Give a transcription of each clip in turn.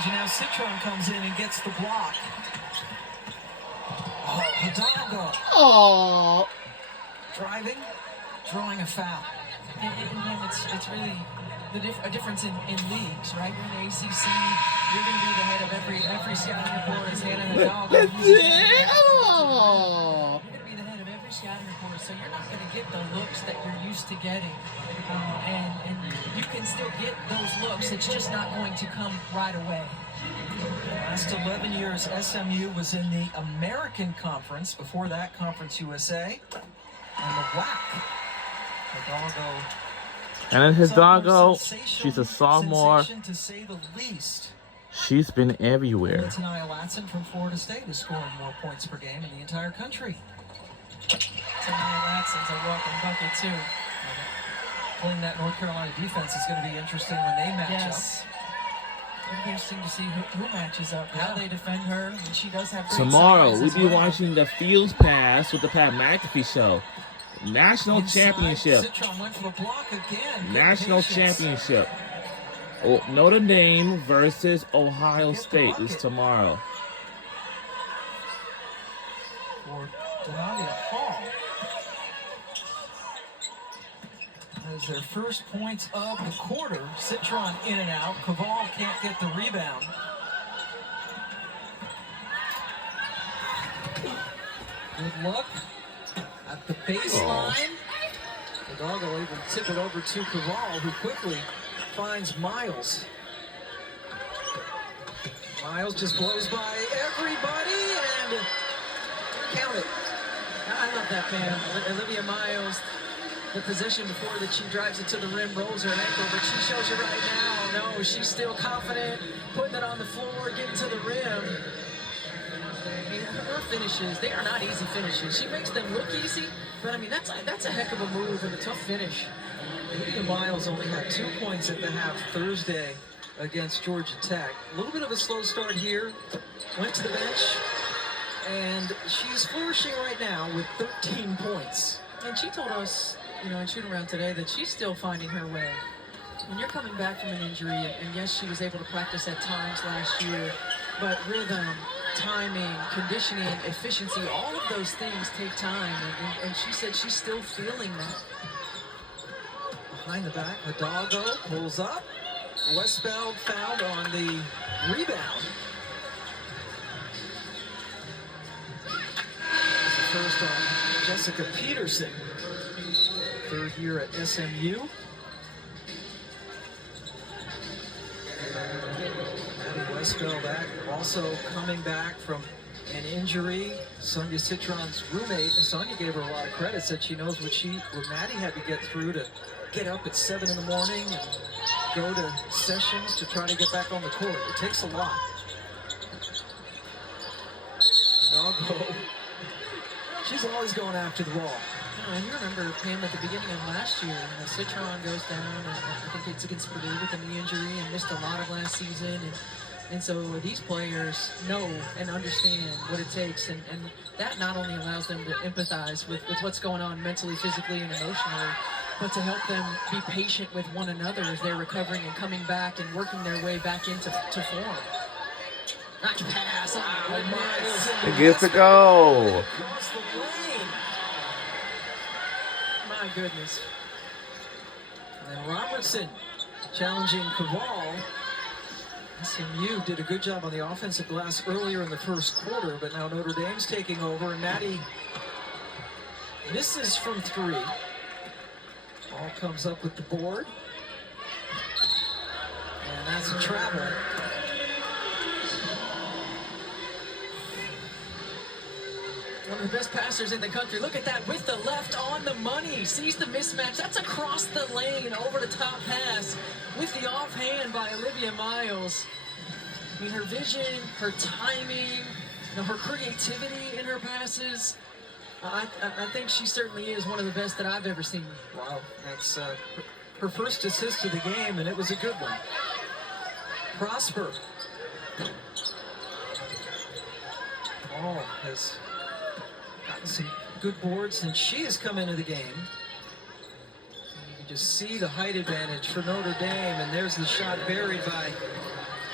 advantage, and now Citron comes in and gets the block. Oh, Hidalgo. Oh. Driving, drawing a foul. And it's really a difference in leagues, right? You're in the ACC, you're going to be the head of every scouting report as Hannah Hidalgo. That's it. You're Oh. going to be the head of every scouting report, so you're not going to get the looks that you're used to getting. And you can still get those looks, it's just not going to come right away. Last 11 years, SMU was in the American Conference. Before that, Conference USA. And the WAC. Hidalgo. And then Hidalgo, she's a sophomore. To say the least. She's been everywhere. Tanaya Latson from Florida State is scoring more points per game in the entire country. Tanaya Latson's a welcome bucket, too. Pulling that North Carolina defense is going to be interesting when they match up. It'll be interesting to see who matches up, how they defend her, and she does have great Tomorrow, size we'll as be well. watching the Fields Pass with the Pat McAfee Show. National Championship. Citron went for the block again. National Championship. Oh, Notre Dame versus Ohio State is tomorrow. For Denavia Hall. As their first points of the quarter. Citron in and out. Caval can't get the rebound. Good luck at the baseline. Hidalgo able to tip it over to Caval, who quickly finds Miles. Miles just blows by everybody and count it. I love that, man. Olivia Miles, the possession before that she drives it to the rim, rolls her ankle, but she shows you right now, no, she's still confident, putting it on the floor, getting to the rim. I mean, her finishes, they are not easy finishes. She makes them look easy, but I mean, that's a heck of a move and a tough finish. Olivia Miles only had 2 points at the half Thursday against Georgia Tech. A little bit of a slow start here. Went to the bench, and she's flourishing right now with 13 points. And she told us, you know, in shoot around today, that she's still finding her way. When you're coming back from an injury, and yes, she was able to practice at times last year, but rhythm, timing, conditioning, efficiency, all of those things take time, and she said she's still feeling that. Behind the back, Hidalgo pulls up. Westbeld fouled on the rebound. This is first on Jessica Peterson, third year at SMU. Addie Westbeld back, also coming back from an injury. Sonia Citron's roommate, and Sonia gave her a lot of credit, said she knows what Maddie had to get through to get up at 7 in the morning and go to sessions to try to get back on the court. It takes a lot. Hidalgo, she's always going after the ball. And you remember, Pam, at the beginning of last year, Citron goes down, and I think it's against Purdue with a knee injury, and missed a lot of last season. And so these players know and understand what it takes, and that not only allows them to empathize with what's going on mentally, physically, and emotionally, but to help them be patient with one another as they're recovering and coming back and working their way back into form. Nice pass. It gets to go. Across the lane. My goodness. And then Robertson challenging Caval. SMU did a good job on the offensive glass earlier in the first quarter, but now Notre Dame's taking over, and Maddie misses from 3. Ball comes up with the board. And that's a travel. One of the best passers in the country. Look at that, with the left on the money. Sees the mismatch. That's across the lane, over the top pass with the offhand by Olivia Miles. I mean, her vision, her timing, her creativity in her passes. I think she certainly is one of the best that I've ever seen. Wow, that's her first assist of the game, and it was a good one. Prosper. Ball has gotten some good boards since she has come into the game. And you can just see the height advantage for Notre Dame, and there's the shot buried by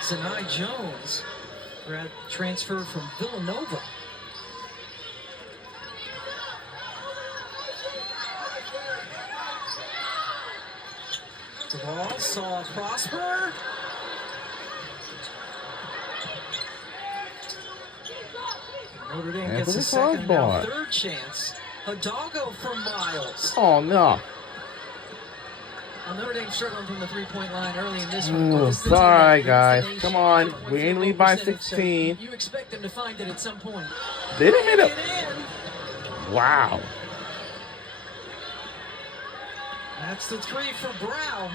Zanai Jones, grad transfer from Villanova. The ball saw Prosper. Notre Dame gets a second and now third chance. Hidalgo from Miles. Oh, no. Well, Notre Dame struggling from the three-point line early in this one. Ooh, sorry, guys. Come on. We ain't lead by 16. So you expect them to find it at some point. They didn't hit it. Get in. Wow. That's the three for Brow.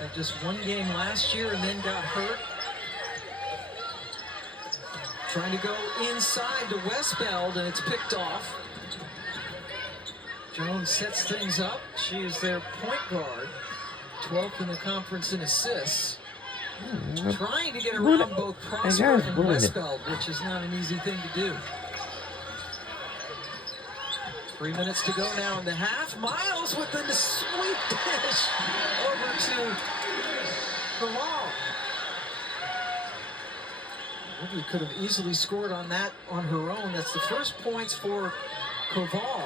Had just one game last year and then got hurt. Trying to go inside to Westbeld, and it's picked off. Jones sets things up. She is their point guard. 12th in the conference in assists. Trying to get around both Prosper and Westbeld, which is not an easy thing to do. 3 minutes to go now in the half. Miles with the sweet dish over to Kamal. Olivia could have easily scored on that on her own. That's the first points for Koval,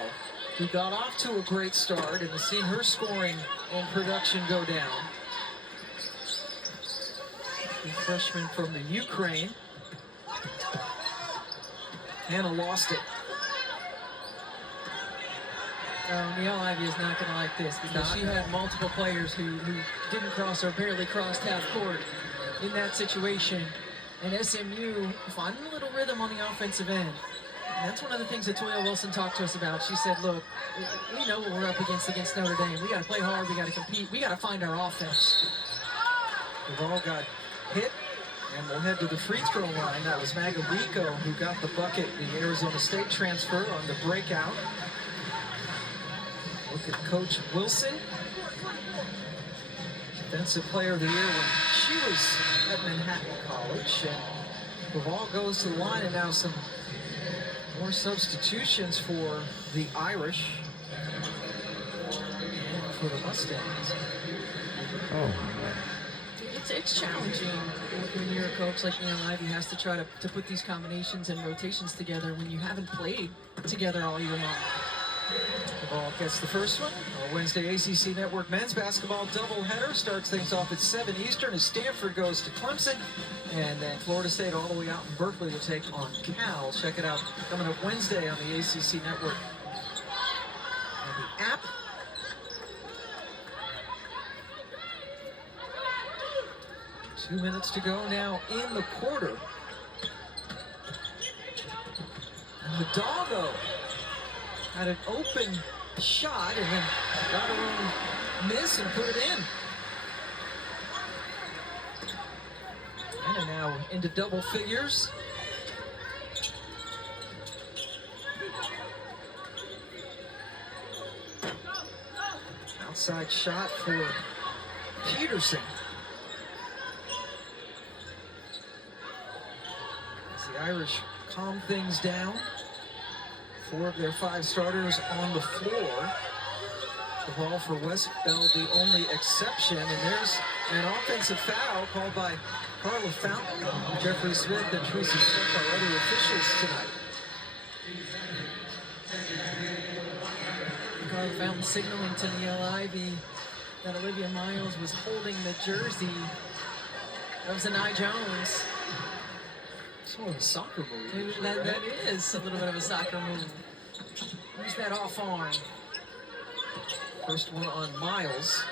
who got off to a great start and has seen her scoring and production go down. The freshman from the Ukraine. Hannah lost it. Niele Ivey is not going to like this because she had multiple players who didn't cross or barely crossed half court in that situation. And SMU finding a little rhythm on the offensive end. And that's one of the things that Toya Wilson talked to us about. She said, look, we know what we're up against Notre Dame. We got to play hard. We got to compete. We got to find our offense. We've all got hit, and we'll head to the free throw line. That was Magalico who got the bucket, the Arizona State transfer on the breakout. Look at Coach Wilson. Defensive Player of the Year when she was at Manhattan College. And Koval goes to the line, and now some more substitutions for the Irish and for the Mustangs. Oh. It's challenging when you're a coach like Niele Ivey has to try to put these combinations and rotations together when you haven't played together all year long. Koval gets the first one. Our Wednesday ACC Network men's basketball doubleheader starts things off at 7 Eastern as Stanford goes to Clemson. And then Florida State all the way out in Berkeley will take on Cal. Check it out coming up Wednesday on the ACC Network and the app. Two minutes to go now in the quarter. Hidalgo had an open shot and then got her own miss and put it in. And now into double figures. Outside shot for Peterson. As the Irish calm things down. 4 of their 5 starters on the floor. The ball for Westbeld, the only exception. And there's an offensive foul called by Carla Fountain, Jeffrey Smith, and Teresa Smith are other officials tonight. Carla Fountain signaling to Niele Ivey that Olivia Miles was holding the jersey of Zanai Jones. Sort of a soccer move. That is a little bit of a soccer move. Use that off arm. First one on Miles.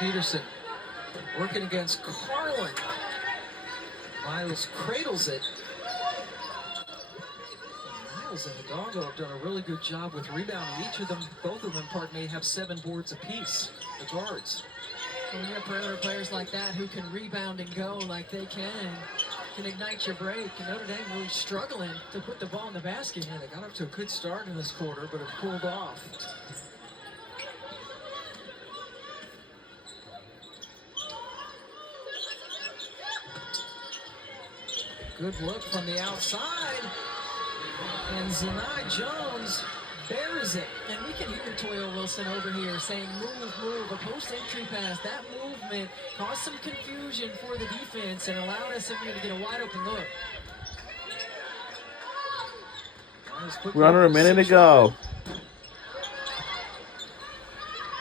Peterson working against Carlin. Miles cradles it. Miles and Hidalgo have done a really good job with rebounding. Each of them, both of them, pardon me, have 7 boards apiece. The guards. When you have perimeter players like that who can rebound and go like they can ignite your break. And Notre Dame really struggling to put the ball in the basket. Yeah, they got up to a good start in this quarter, but it pulled off. Good look from the outside. And Zanai Jones bears it. And we can hear Toya Wilson over here saying, move, a post-entry pass. That movement caused some confusion for the defense and allowed SMU to get a wide open look. We're under a minute to go.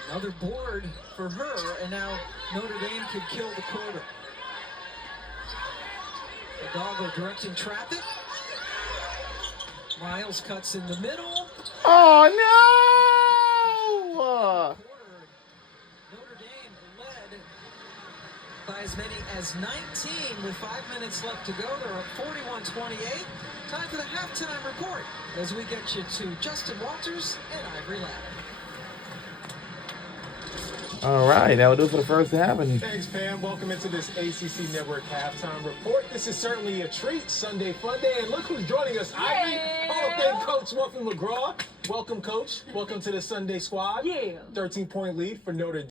Another board for her, and now Notre Dame could kill the quarter. Hidalgo directing traffic. Miles cuts in the middle. Oh, no! Notre Dame led by as many as 19 with 5 minutes left to go. They're up 41-28. Time for the halftime report as we get you to Justin Walters and Ivory Ladd. All right, that will do it for the first half. And thanks, Pam. Welcome into this ACC Network halftime report. This is certainly a treat, Sunday Fun Day. And look who's joining us, Ivy, Hall of Fame Coach Wolfie McGraw. Welcome, Coach. Welcome to the Sunday squad. 13-point lead for Notre Dame.